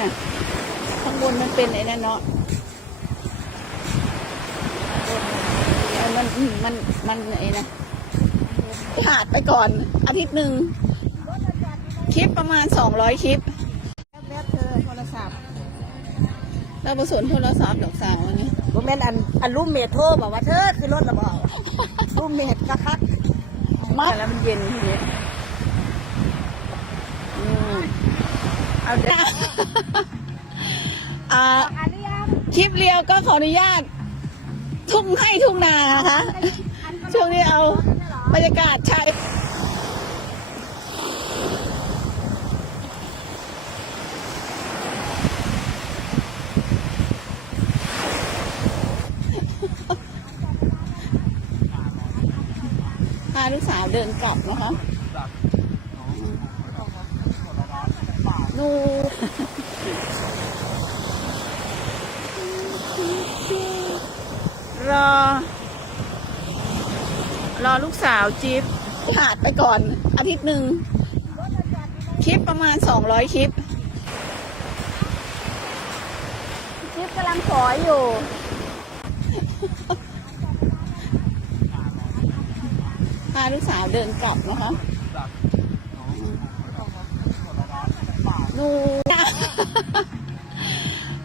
เนี่ย ข้างบนมันเป็นไอ้นั่นเนาะข้างบนมันอืมมันมันไอ้นะขาดไปก่อน อาทิตย์หนึ่งคลิปประมาณสองร้อยคลิปแวบๆเธอโทรศัพท์เราประสนโทรศัพท์ดอกสาวอันนี้บ่แม่นอันอันรูมเมทโทรบอกว่าเธอคือรถระเบารูมเมทกะคักมาแล้วมันเย็นทีนี้อืม เอาเด้ออ่าอันนี้ยังคลิปเรียวก็ขออนุญาต ทุ่งให้ทุ่งนานะคะ ช่วงนี้เอาบรรยากาศชายพาลูกสาวเดินกลับนะคะ นูรอ รอลูกสาวจิ๊บขาดไปก่อน อาทิตย์หนึ่งคลิปประมาณสองร้อยคลิป คลิปกำลังขออยู่ พาลูกสาวเดินกลับนะคะ นู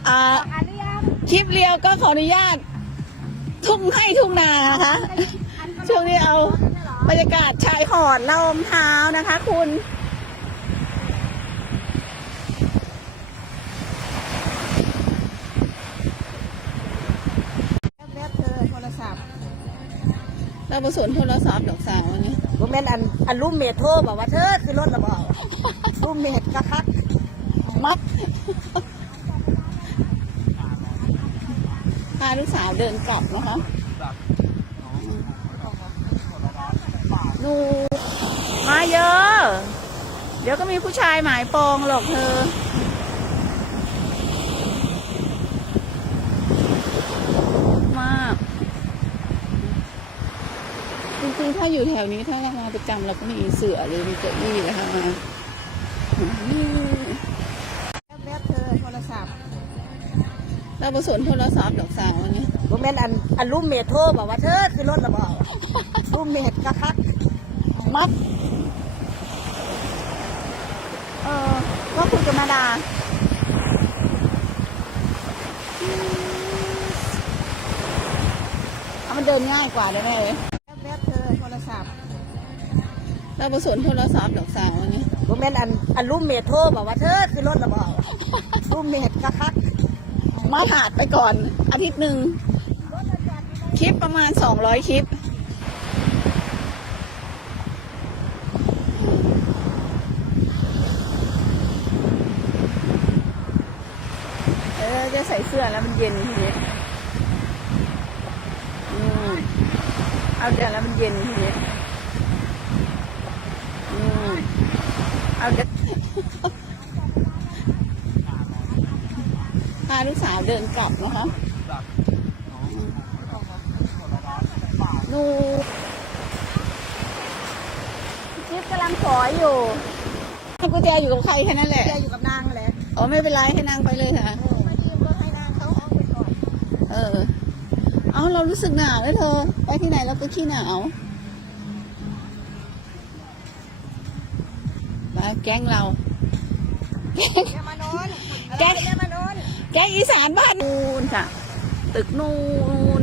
อ่าอันนี้ยังคลิปเรียวก็ขออนุญาต ทุ่งให้ทุ่งนานะคะ ช่วงนี้เอาบรรยากาศชายหอดลมเท้านะคะคุณแวบๆเธอโทรศัพท์เราประสนโทรศัพท์ดอกสาวอันนี้บ่แม่นอันอันรูมเมทโทรบอกว่าเธอคือรถระเบารูมเมทกะคัก มัดพาลูกสาวเดินกลับนะคะนูมาเยอะ เดี๋ยวก็มีผู้ชายหมายปองหรอกเธอมากจริงๆ ถ้าอยู่แถวนี้ถ้าเรามาประจำเราก็มีเสือหรือมีเก้าอี้นะคะมา เราประสนโทรศัพท์ดอกสาวอันนี้บ่แม่นอันอันรูมเมทโทรบอกว่าเธอคือรถระเบารูมเมทกะคักมัดเออว่าคุยกับมาดาเอามันเดินง่ายกว่าได้ไหมเลยแวบๆเธอโทรศัพท์เราประสนโทรศัพท์ดอกสาวอันนี้บ่แม่นอันอันรูมเมทโทรบอกว่าเธอคือรถระเบารูมเมทกะคัก มาขาดไปก่อน อาทิตย์หนึ่งคลิปประมาณสองร้อยคลิป เออจะใส่เสื้อแล้วมันเย็นทีนี้อืมเอาเดี๋ยวแล้วมันเย็นทีนี้อืมเอาเดี๋ยว พา ลูกสาวเดินกลับนะคะนูคลิปกำลังขออยู่กุญแจอยู่กับใครแค่นั้นแหละแกอยู่กับนางแหละอ๋อไม่เป็นไรให้นั่งไปเลยค่ะมายืมรถให้นางเข้าห้องไปก่อน เออ เอาเรารู้สึกหนาวเลยเธอ ไปที่ไหนเราก็ขี้หนาวมาแก๊งเรา แก๊งแกมานอน แกงอีสานบ้านนูนค่ะ ตึกนูน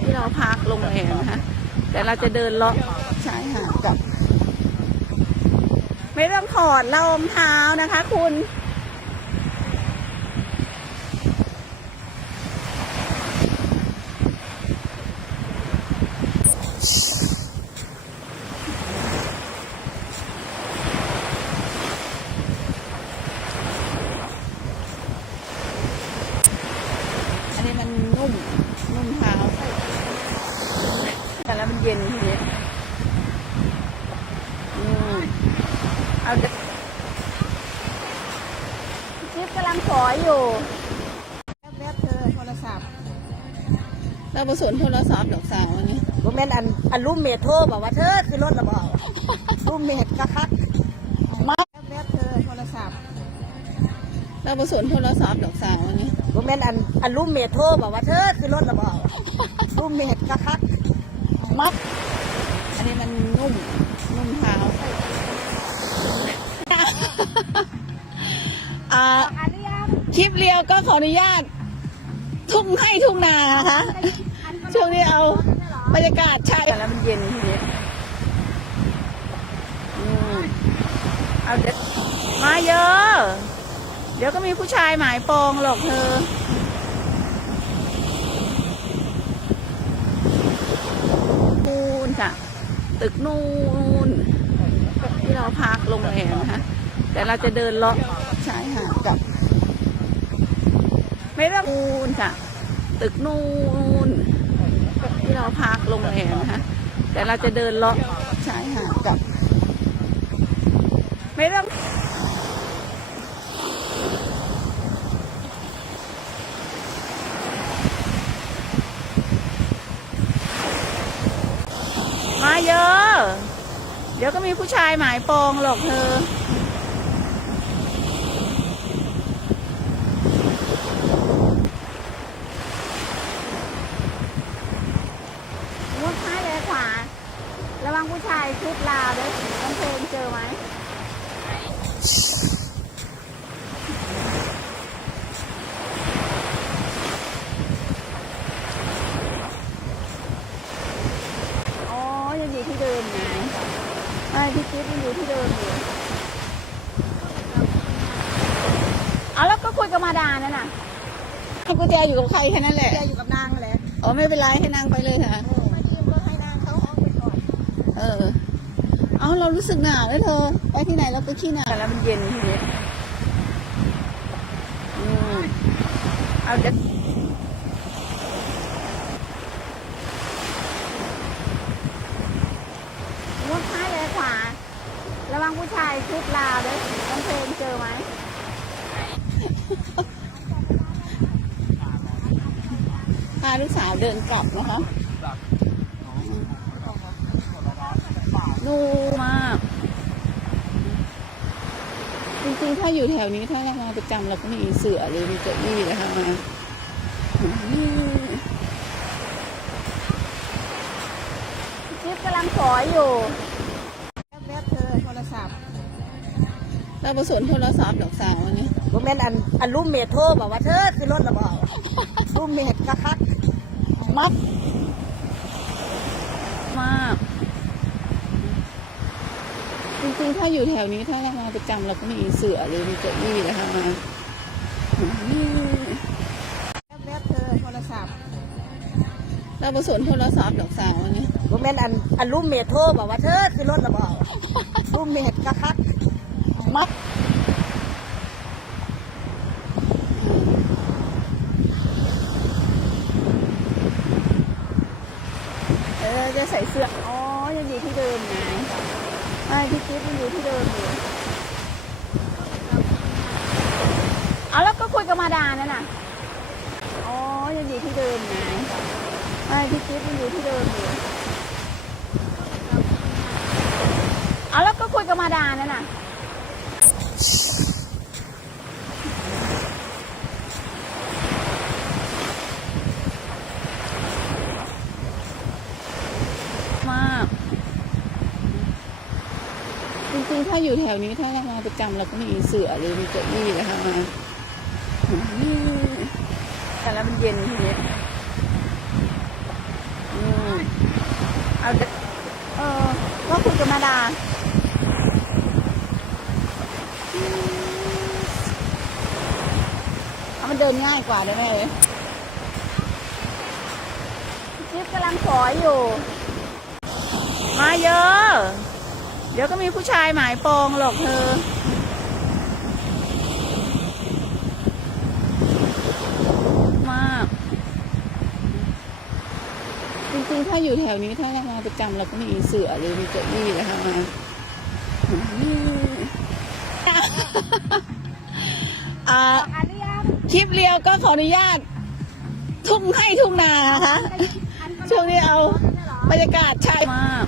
ที่เราพักโรงแรมนะคะแต่เราจะเดินเลาะชายหาดกับ ไม่ต้องถอดรองเท้านะคะ คุณ อันนี้มันนุ่ม นุ่มเท้าแต่แล้วมันเย็นทีนี้อืม เอาเดี๋ยวคลิปกำลังขออยู่แวบๆเธอโทรศัพท์เราประสนโทรศัพท์ดอกสาวอันนี้บ่แม่นอันอันรูมเมทโทรบอกว่าเธอคือรถระเบารูมเมทกะคักมาแวบๆเธอโทรศัพท์เราผสมโทรศัพท์ดอกสาวอันนี้บ่แม่นอันอันรูมเมทโทรบอกว่าเธอคือรถระเบารูมเมทกะคักมัดอันนี้มันนุ่มนุ่มเท้า อ่าอันนี้ยังคลิปเรียวก็ขออนุญาต ทุ่งให้ทุ่งนานะคะช่วงนี้เอาบรรยากาศใช่แล้วมันเย็นทีนี้อืมเอาเดี๋ยวมาเยอะ เดี๋ยวก็มีผู้ชายหมายปองหรอกเธอ นูนค่ะ ตึกนูนที่เราพักโรงแรมนะคะ แต่เราจะเดินเลาะชายหาดกับ ไม่ต้องนูนค่ะ ตึกนูนที่เราพักโรงแรมนะคะแต่เราจะเดินเลาะชายหาดกับ ไม่ต้องมาเยอะ เดี๋ยวก็มีผู้ชายหมายปองหรอกเธอ มุดซ้ายเลยขวา ระวังผู้ชายชุ ดลาวด้วยน้องเพลงเจอไหมอ๋อยังอยู่ที่เดิมไงไอ้พี่จิ๊บยังอยู่ที่เดิมอยู่เอาแล้วก็คุยกับมาดานั่นน่ะให้กุญแจอยู่กับใครแค่นั้นแหละแกอยู่กับนางแหละอ๋อไม่เป็นไรให้นั่งไปเลยค่ะ มายืมรถให้นางเข้าห้องไปก่อน เออ เอาเรารู้สึกหนาวแล้วเธอ ไปที่ไหนเราก็ขี้หนาวแล้วมันเย็นทีนี้อืมเอาเดี๋ยวมุดซ้ายเลยขวา ระวังผู้ชายชุดลาวด้วยน้องเพลงเจอไหมพาลูกสาวเดินกลับนะคะ นูมาก จริงๆ ถ้าอยู่แถวนี้ถ้าเรามาประจำเราก็มีเสือหรือมีเก้าอี้นะคะมานี่จิ๊บกำลังสอยอยู่แวบๆเธอโทรศัพท์เราผสมโทรศัพท์ดอกสาวอันนี้บ่แม่นอันอันรูมเมทโทรบอกว่าเธอคือรถระเบารูมเมทกะคักมัดมาก จริงๆ ถ้าอยู่แถวนี้ถ้าเรามาประจำเราก็มีเสือหรือมีเก้าอี้นะคะมานี่แวบๆเธอโทรศัพท์เราผสมโทรศัพท์ดอกสาวอันนี้บ่แม่นอันอันรูมเมทโทรบอกว่าเธอคือรถระเบารูมเมทกะคักมัดเออจะใส่เสื้อ อ๋อยังอยู่ที่เดิมไง ไอ้พี่จิ๊บยันอยู่ที่เดิมอยู่เอาแล้วก็คุยกับมาดานั่นน่ะ อ๋อ ยังอยู่ที่เดิมไงไอ้พี่จิ๊บยันอยู่ที่เดิมอยู่เอาแล้วก็คุยกับมาดานั่นน่ะ มาก จริงๆ ถ้า อยู่แถวนี้ถ้าเรามาประจำเราก็มีเสือหรือมีเก้าอี้นะคะมานี่แต่แล้วมันเย็นทีนี้อืมเอาเออว่าคุยกับมาดาอืมเอามันเดินง่ายกว่าได้ไหมเลยจิ๊บกำลังสอยอยู่ มาเยอะ เดี๋ยวก็มีผู้ชายหมายปองหรอกเธอ มาก จริงๆ ถ้าอยู่แถวนี้ถ้าเรามาประจำเราก็มีเสือหรือมีเก้าอี้นะคะมาอ่าอันนี้ยังคลิปเรียวก็ขออนุญาต ทุ่งให้ทุ่งนานะคะ ช่วงนี้เอาบรรยากาศใช่มาก